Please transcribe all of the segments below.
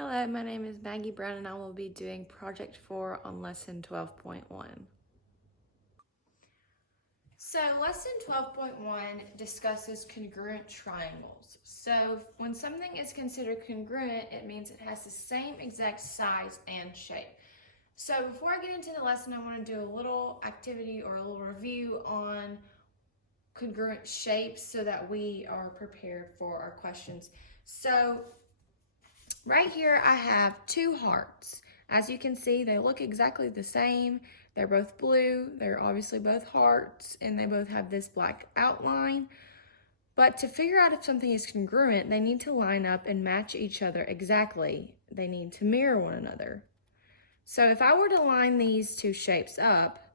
Hello, my name is Maggie Brown and I will be doing Project 4 on Lesson 12.1. So Lesson 12.1 discusses congruent triangles. So when something is considered congruent, it means it has the same exact size and shape. So before I get into the lesson, I want to do a little activity or a little review on congruent shapes so that we are prepared for our questions. So right here I have two hearts. As you can see, they look exactly the same. They're both blue, they're obviously both hearts, and they both have this black outline. But to figure out if something is congruent, they need to line up and match each other exactly. They need to mirror one another. So if I were to line these two shapes up,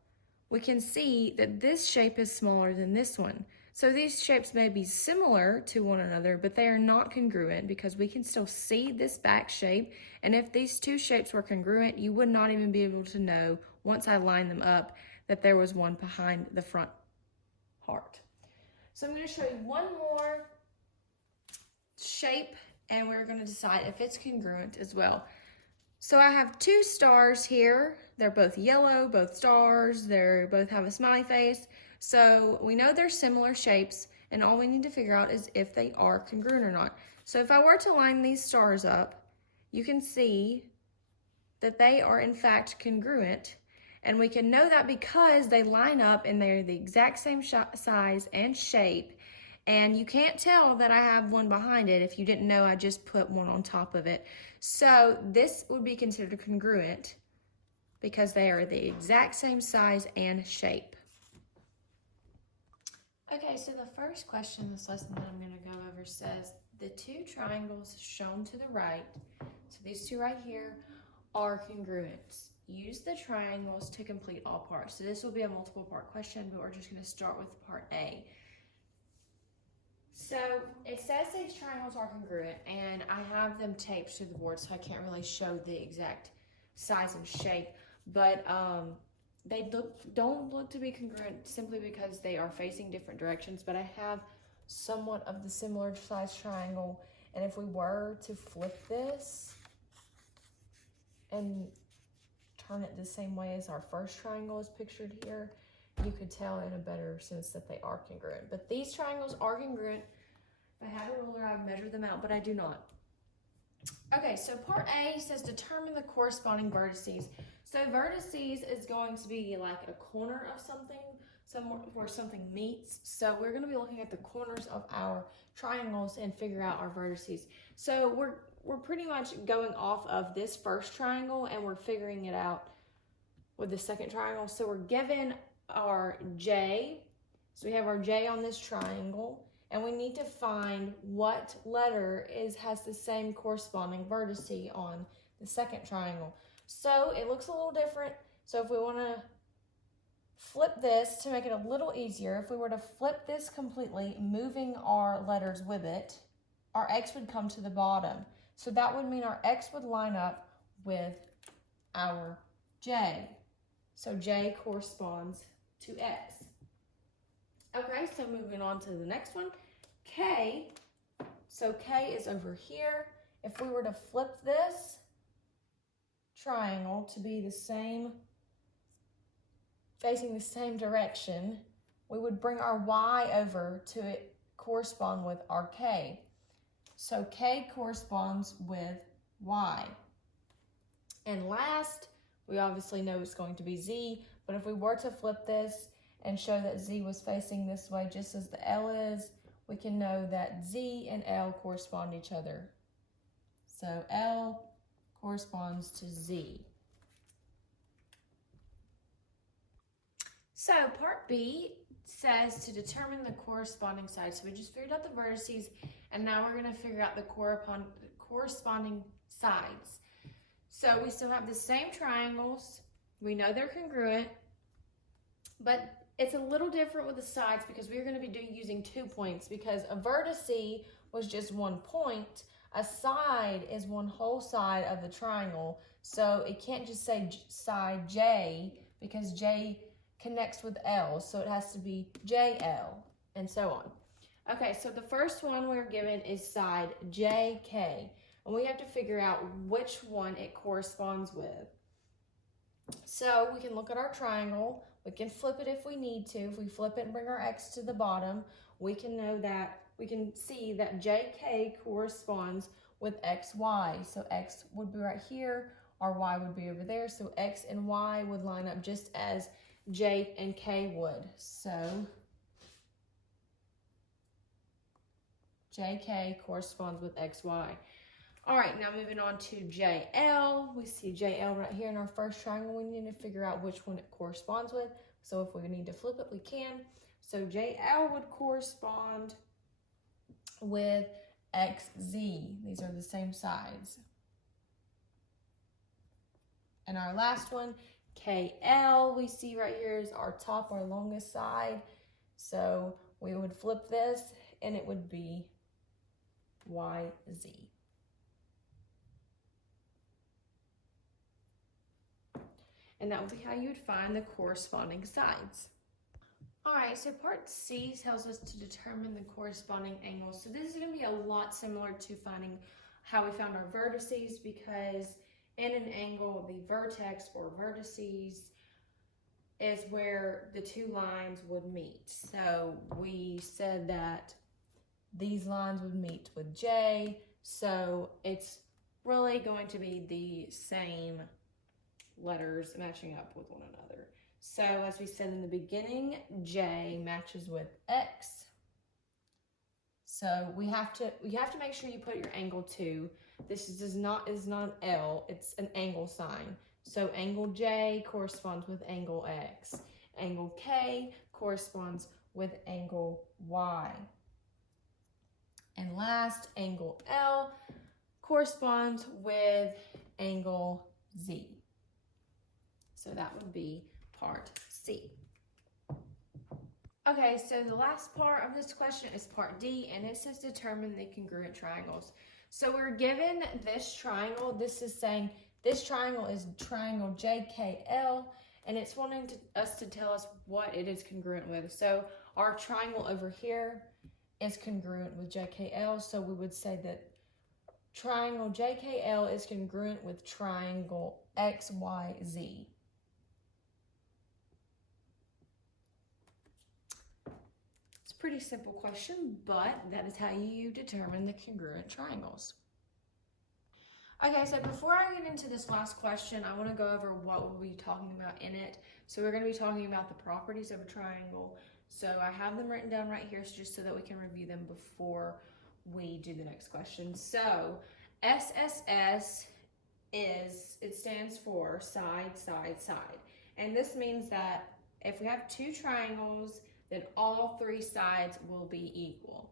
we can see that this shape is smaller than this one. So these shapes may be similar to one another, but they are not congruent because we can still see this back shape. And if these two shapes were congruent, you would not even be able to know, once I line them up, that there was one behind the front heart. So I'm going to show you one more shape and we're going to decide if it's congruent as well. So I have two stars here. They're both yellow, both stars. They both have a smiley face. So we know they're similar shapes, and all we need to figure out is if they are congruent or not. So if I were to line these stars up, you can see that they are in fact congruent. And we can know that because they line up and they're the exact same size and shape. And you can't tell that I have one behind it if you didn't know I just put one on top of it. So this would be considered congruent because they are the exact same size and shape. Okay, so the first question in this lesson that I'm going to go over says the two triangles shown to the right, so these two right here, are congruent. Use the triangles to complete all parts. So this will be a multiple part question, but we're just going to start with part A. So it says these triangles are congruent, and I have them taped to the board, so I can't really show the exact size and shape, but they don't look to be congruent simply because they are facing different directions, but I have somewhat of the similar size triangle, and if we were to flip this and turn it the same way as our first triangle is pictured here, you could tell in a better sense that they are congruent. But these triangles are congruent. If I had a ruler, I would measure them out, but I do not. Okay, so part A says determine the corresponding vertices. So vertices is going to be like a corner of something, somewhere where something meets. So we're going to be looking at the corners of our triangles and figure out our vertices. So we're pretty much going off of this first triangle and we're figuring it out with the second triangle. So we're given our J. So we have our J on this triangle, and we need to find what letter has the same corresponding vertice on the second triangle. So it looks a little different. So if we want to flip this to make it a little easier, if we were to flip this completely, moving our letters with it, our X would come to the bottom. So that would mean our X would line up with our J. So J corresponds to X. Okay, so moving on to the next one, K. So K is over here. If we were to flip this triangle to be the same, facing the same direction, we would bring our Y over to correspond with our K. So K corresponds with Y. And last, we obviously know it's going to be Z, but if we were to flip this and show that Z was facing this way just as the L is, we can know that Z and L correspond to each other. So L corresponds to Z. So part B says to determine the corresponding sides. So we just figured out the vertices, and now we're going to figure out the corresponding sides. So we still have the same triangles. We know they're congruent, but it's a little different with the sides because we're going to be using 2 points, because a vertice was just 1 point. A side is one whole side of the triangle. So it can't just say side J because J connects with L. So it has to be JL and so on. Okay, so the first one we're given is side JK. And we have to figure out which one it corresponds with. So we can look at our triangle. We can flip it if we need to. If we flip it and bring our X to the bottom, we can know that, we can see that JK corresponds with XY. So X would be right here, our Y would be over there. So X and Y would line up just as J and K would. So JK corresponds with XY. All right, now moving on to JL. We see JL right here in our first triangle. We need to figure out which one it corresponds with. So if we need to flip it, we can. So JL would correspond with XZ. These are the same sides. And our last one, KL, we see right here is our top, our longest side. So we would flip this and it would be YZ. And that would be how you would find the corresponding sides. All right, so part C tells us to determine the corresponding angles. So this is going to be a lot similar to finding how we found our vertices, because in an angle, the vertex or vertices is where the two lines would meet. So we said that these lines would meet with J, so it's really going to be the same letters matching up with one another. So as we said in the beginning, J matches with X. So you have to make sure you put your angle 2. This is not an L, it's an angle sign. So angle J corresponds with angle X. Angle K corresponds with angle Y. And last, angle L corresponds with angle Z. So that would be part C. Okay, so the last part of this question is part D, and it says determine the congruent triangles. So we're given this triangle. This is saying this triangle is triangle JKL, and it's wanting us to tell us what it is congruent with. So our triangle over here is congruent with JKL, so we would say that triangle JKL is congruent with triangle XYZ. Pretty simple question, but that is how you determine the congruent triangles. Okay, so before I get into this last question, I want to go over what we'll be talking about in it. So we're going to be talking about the properties of a triangle. So I have them written down right here just so that we can review them before we do the next question. So SSS it stands for side, side, side. And this means that if we have two triangles, then all three sides will be equal.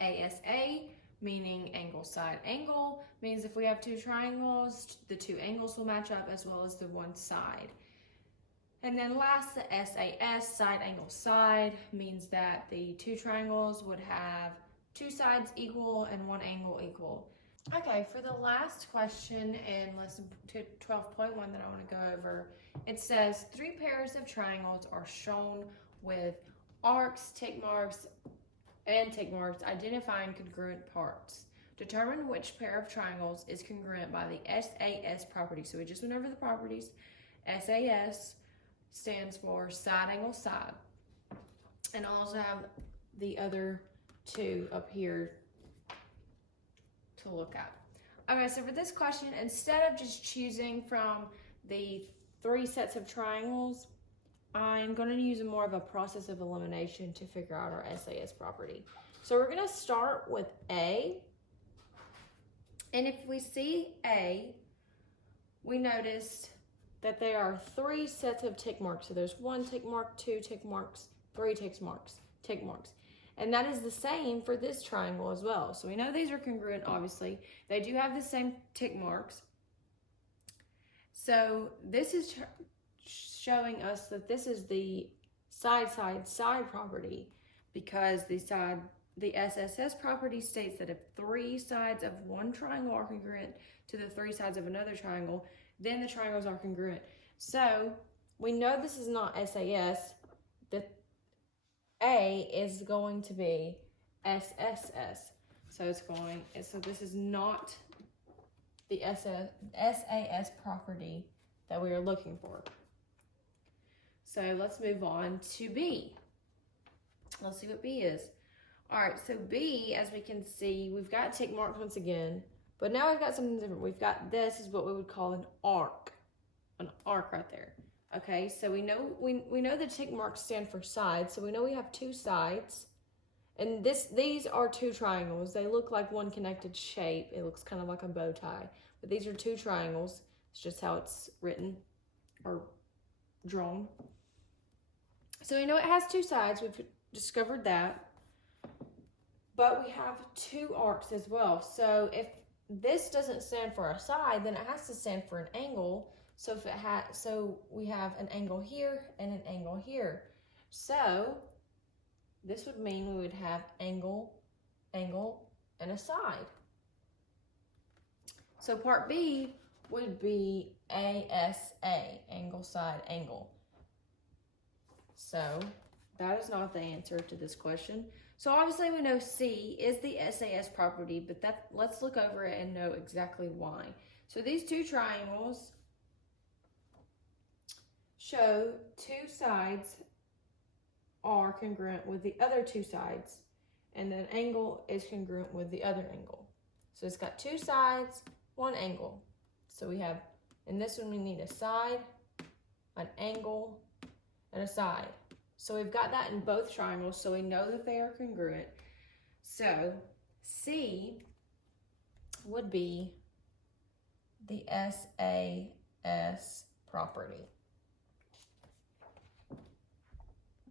ASA, meaning angle, side, angle, means if we have two triangles, the two angles will match up as well as the one side. And then last, the SAS, side, angle, side, means that the two triangles would have two sides equal and one angle equal. Okay, for the last question in lesson 12.1 that I want to go over, it says 3 pairs of triangles are shown with arcs, tick marks, and tick marks identifying congruent parts. Determine which pair of triangles is congruent by the SAS property. So we just went over the properties. SAS stands for side, angle, side. And I'll also have the other two up here to look at. Okay, so for this question, instead of just choosing from the 3 sets of triangles, I'm going to use more of a process of elimination to figure out our SAS property. So we're going to start with A. And if we see A, we noticed that there are 3 sets of tick marks. So there's 1 tick mark, 2 tick marks, 3 tick marks. And that is the same for this triangle as well. So we know these are congruent, obviously. They do have the same tick marks. So this is showing us that this is the side, side, side property, because the SSS property states that if 3 sides of one triangle are congruent to the 3 sides of another triangle, then the triangles are congruent. So we know this is not SAS, that A is going to be SSS. So it's going, so this is not the SAS property that we are looking for. So let's move on to B. Let's see what B is. All right, so B, as we can see, we've got tick marks once again, but now we've got something different. We've got, this is what we would call an arc right there. Okay, so we know the tick marks stand for sides, so we know we have two sides. And these are two triangles. They look like one connected shape. It looks kind of like a bow tie. But these are two triangles. It's just how it's written or drawn. So we know it has two sides. We've discovered that. But we have two arcs as well. So if this doesn't stand for a side, then it has to stand for an angle. So if it so we have an angle here and an angle here. So this would mean we would have angle, angle, and a side. So part B would be ASA, angle, side, angle. So that is not the answer to this question. So obviously we know C is the SAS property, but let's look over it and know exactly why. So these two triangles show two sides are congruent with the other two sides, and then angle is congruent with the other angle. So it's got two sides, one angle. So we have, in this one we need a side, an angle, and a side. So we've got that in both triangles, so we know that they are congruent. So C would be the SAS property.